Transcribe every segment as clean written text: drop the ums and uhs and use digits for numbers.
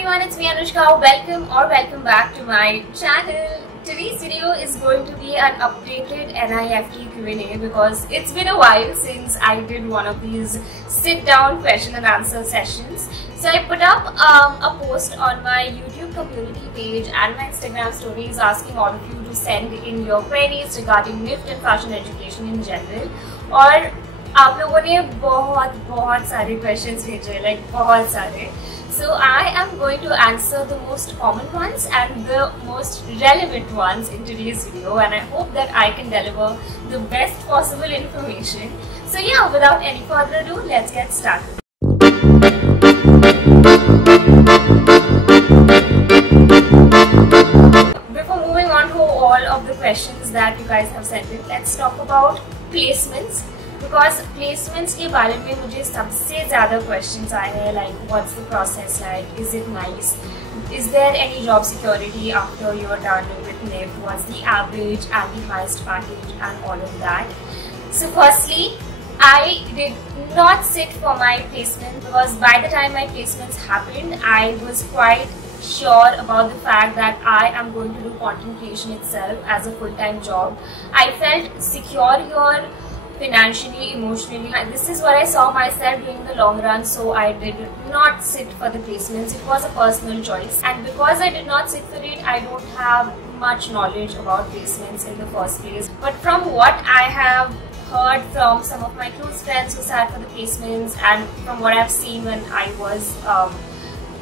everyone, it's me Anushka. Welcome back to my channel. Today's video is going to be an updated NIFT Q&A because it's been a while since I did one of these sit-down question and answer sessions. So I put up a post on my YouTube community page and my Instagram stories asking all of you to send in your queries regarding NIFT and fashion education in general. और आप लोगों ने बहुत सारे questions भेजे, like बहुत सारे. So I am going to answer the most common ones and the most relevant ones in today's video, and I hope that I can deliver the best possible information. So yeah, without any further ado, let's get started. Before moving on to all of the questions that you guys have sent in, let's talk about placements. Because placements के बारे में मुझे सबसे ज़्यादा questions आए हैं, like what's the process like, is it nice, is there any job security after you're done with NIFT, what's the average and the highest package and all of that. So firstly, I did not sit for my placement because by the time my placements happened, I was quite sure about the fact that I am going to do content creation itself as a full-time job. I felt secure here, financially, emotionally. This is what I saw myself doing in the long run, so I did not sit for the placements. It was a personal choice, and because I did not sit for it, I don't have much knowledge about placements in the first place. But from what I have heard from some of my close friends who sat for the placements, and from what I've seen when I was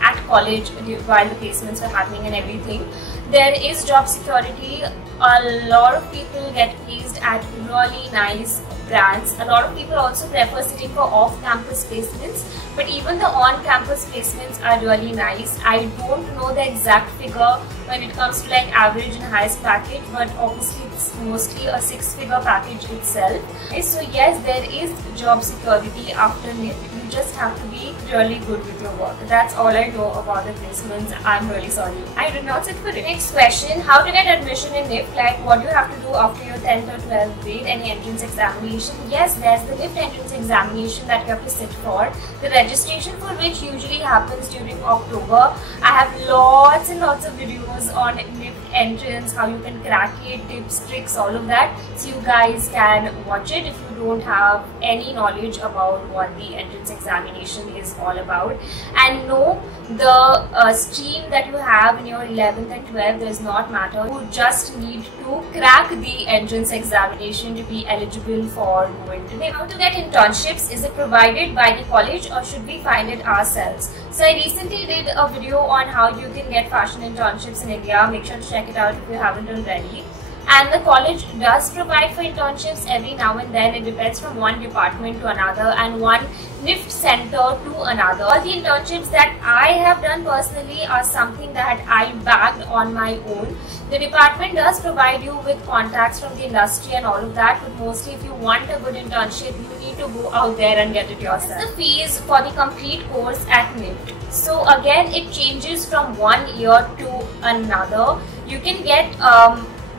at college while the placements were happening and everything, there is job security. A lot of people get placed at really nice brands. A lot of people also prefer sitting for off-campus placements, but even the on-campus placements are really nice. I don't know the exact figure when it comes to like average and highest package, but obviously it's mostly a six-figure package itself. So yes, there is job security after NIFT. You just have to be really good with your work. That's all I know about the placements. I'm really sorry, I did not sit for it. Next question: how to get admission in NIFT? Like what do you have to do after your 10th or 12th grade? Any entrance examination? Yes, there's the NIFT entrance examination that you have to sit for. The registration for which usually happens during October. I have lots and lots of videos on NIFT entrance, how you can crack it, tips, tricks, all of that. So you guys can watch it if you don't have any knowledge about what the entrance examination is all about. And no, the stream that you have in your 11th and 12th does not matter. You just need to crack the entrance examination to be eligible for going to NIFT. How to get internships? Is it provided by the college or should we find it ourselves? So I recently did a video on how you can get fashion internships in India. Make sure to check it out if you haven't already. And the college does provide for internships every now and then. It depends from one department to another and one NIFT center to another. All the internships that I have done personally are something that I bagged on my own. The department does provide you with contacts from the industry and all of that, but mostly if you want a good internship, you need to go out there and get it yourself. This is the fees for the complete course at NIFT. So again, it changes from one year to another. You can get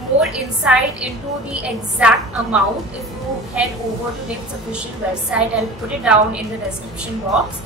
more insight into the exact amount if you head over to NIFT's official website. I'll put it down in the description box.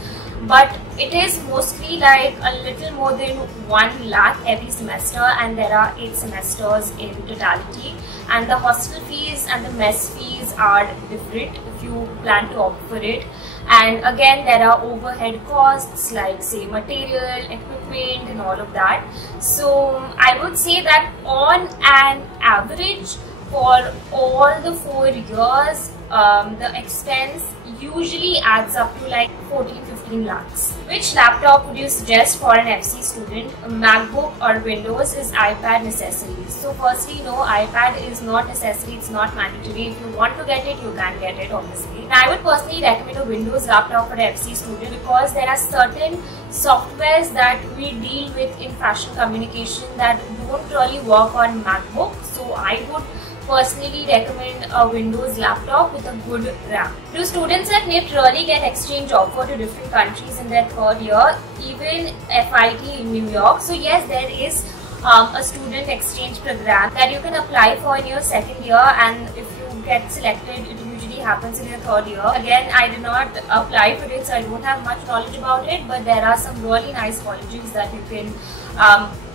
But it is mostly like a little more than 1 lakh every semester, and there are 8 semesters in totality. And the hostel fees and the mess fees are different if you plan to opt for it. And again, there are overhead costs like say material, equipment and all of that. So I would say that on an average for all the 4 years, the expense usually adds up to like 14-15 lakhs. Which laptop would you suggest for an FC student? A MacBook or Windows? Is iPad necessary? So firstly, no, iPad is not necessary, it's not mandatory. If you want to get it, you can get it obviously. Now, I would personally recommend a Windows laptop for an FC student because there are certain softwares that we deal with in fashion communication that don't really work on MacBook. So I would personally recommend a Windows laptop with a good RAM. Do students at NIFT really get exchange offer to different countries in their third year, even FIT in New York? So yes, there is a student exchange program that you can apply for in your second year, and if you get selected, it usually happens in your third year. Again, I did not apply for it, so I don't have much knowledge about it, but there are some really nice colleges that you can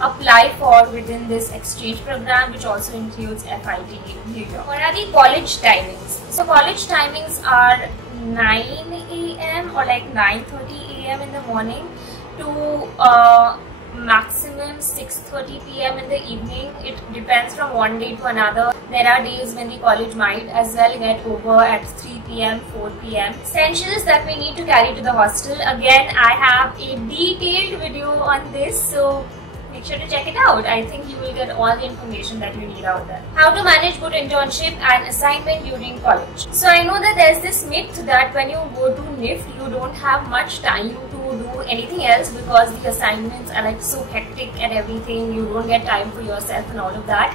apply for within this exchange program, which also includes FIT New York. What are the college timings? So college timings are 9 a.m. or like 9:30 a.m. in the morning to maximum 6:30 p.m. in the evening. It depends from one day to another. There are days when the college might as well get over at 3 p.m., 4 p.m. Essentials that we need to carry to the hostel. Again, I have a detailed video on this, so make sure to check it out. I think you will get all the information that you need out there. How to manage good internship and assignment during college. So I know that there's this myth that when you go to NIFT, you don't have much time to do anything else because the assignments are like so hectic and everything. You don't get time for yourself and all of that,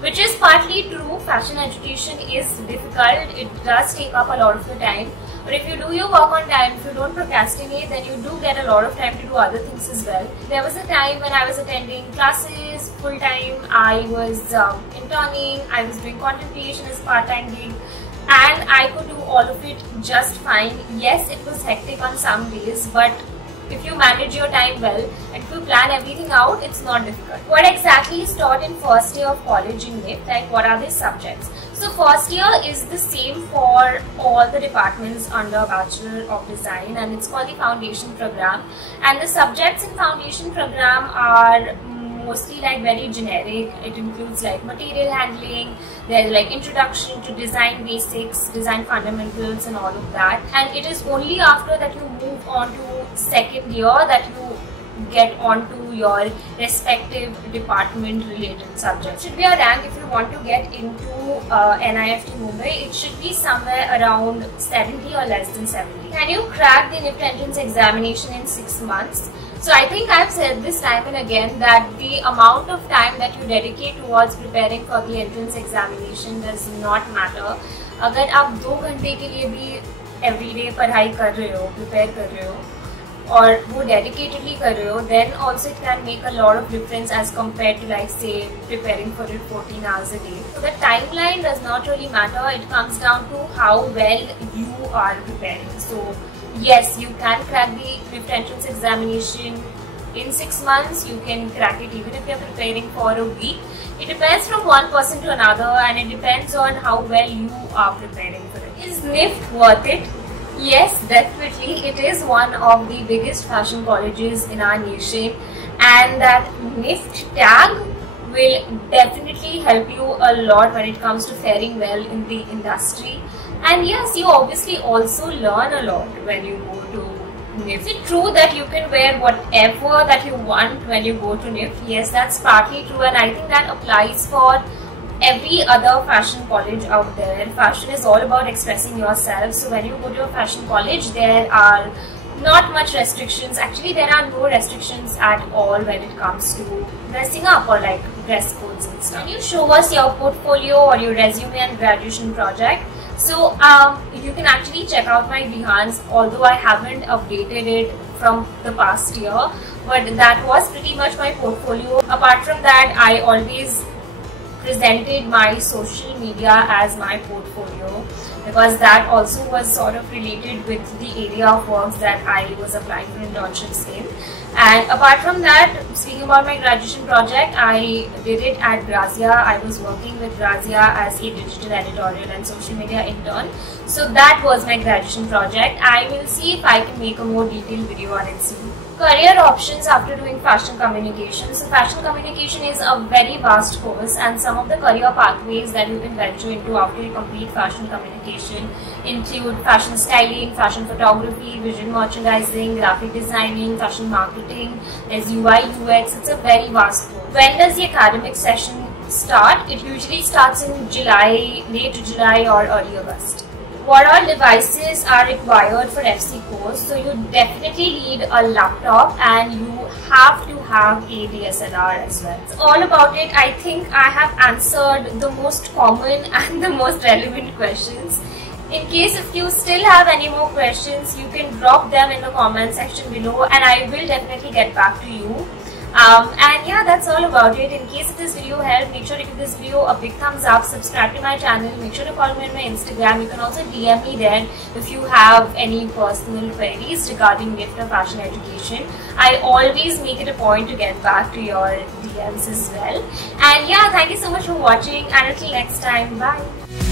which is partly true. Fashion education is difficult. It does take up a lot of your time. But if you do your work on time, if you don't procrastinate, then you do get a lot of time to do other things as well. There was a time when I was attending classes full time, I was interning, I was doing content creation as part-time gig, and I could do all of it just fine. Yes, it was hectic on some days, but if you manage your time well and if you plan everything out, it's not difficult. What exactly is taught in first year of college in NIFT? Like, what are the subjects? So first year is the same for all the departments under Bachelor of Design, and it's called the Foundation Program. And the subjects in Foundation Program are mostly like very generic. It includes like material handling, there's like introduction to design basics, design fundamentals and all of that. And it is only after that you move on to second year that you get onto your respective department related subjects. It should be a rank if you want to get into NIFT Mumbai. It should be somewhere around 70 or less than 70. Can you crack the NIFT entrance examination in 6 months? So I think I've said this time and again that the amount of time that you dedicate towards preparing for the entrance examination does not matter. अगर आप 2 घंटे के लिए भी everyday पढ़ाई कर रहे हो, prepare कर रहे हो, और वो dedicatedly कर रहे हो, then also it can make a lot of difference as compared to like say preparing for it 14 hours a day. So the timeline does not really matter. It comes down to how well you are preparing. So yes, you can crack the NIFT entrance examination in 6 months. You can crack it even if you're preparing for a week. It depends from one person to another, and it depends on how well you are preparing for it. Is NIFT worth it? Yes, definitely. It is one of the biggest fashion colleges in our nation, and that NIFT tag will definitely help you a lot when it comes to faring well in the industry. And yes, you obviously also learn a lot when you go to NIFT. Is it true that you can wear whatever that you want when you go to NIFT? Yes, that's partly true, and I think that applies for every other fashion college out there. Fashion is all about expressing yourself. So when you go to a fashion college, there are not much restrictions. Actually, there are no restrictions at all when it comes to dressing up or like dress codes and stuff. Can you show us your portfolio or your resume and graduation project? So you can actually check out my Behance, although I haven't updated it from the past year, but that was pretty much my portfolio. Apart from that, I always presented my social media as my portfolio because that also was sort of related with the area of works that I was applying for internships in. And apart from that, speaking about my graduation project, I did it at Grazia. I was working with Grazia as a digital editorial and social media intern. So that was my graduation project. I will see if I can make a more detailed video on it soon. Career options after doing fashion communication. So fashion communication is a very vast course, and some of the career pathways that you can venture into after you complete fashion communication include fashion styling, fashion photography, visual merchandising, graphic designing, fashion marketing, there's UI, UX. It's a very vast course. When does the academic session start? It usually starts in July, late July or early August. What all devices are required for FC course? So you definitely need a laptop, and you have to have a DSLR as well. It's all about it. I think I have answered the most common and the most relevant questions. In case if you still have any more questions, you can drop them in the comment section below and I will definitely get back to you. And yeah, that's all about it. In case this video helped, make sure to give this video a big thumbs up, subscribe to my channel, make sure to follow me on my Instagram. You can also DM me there if you have any personal queries regarding NIFT or fashion education. I always make it a point to get back to your DMs as well. And yeah, thank you so much for watching, and until next time, bye.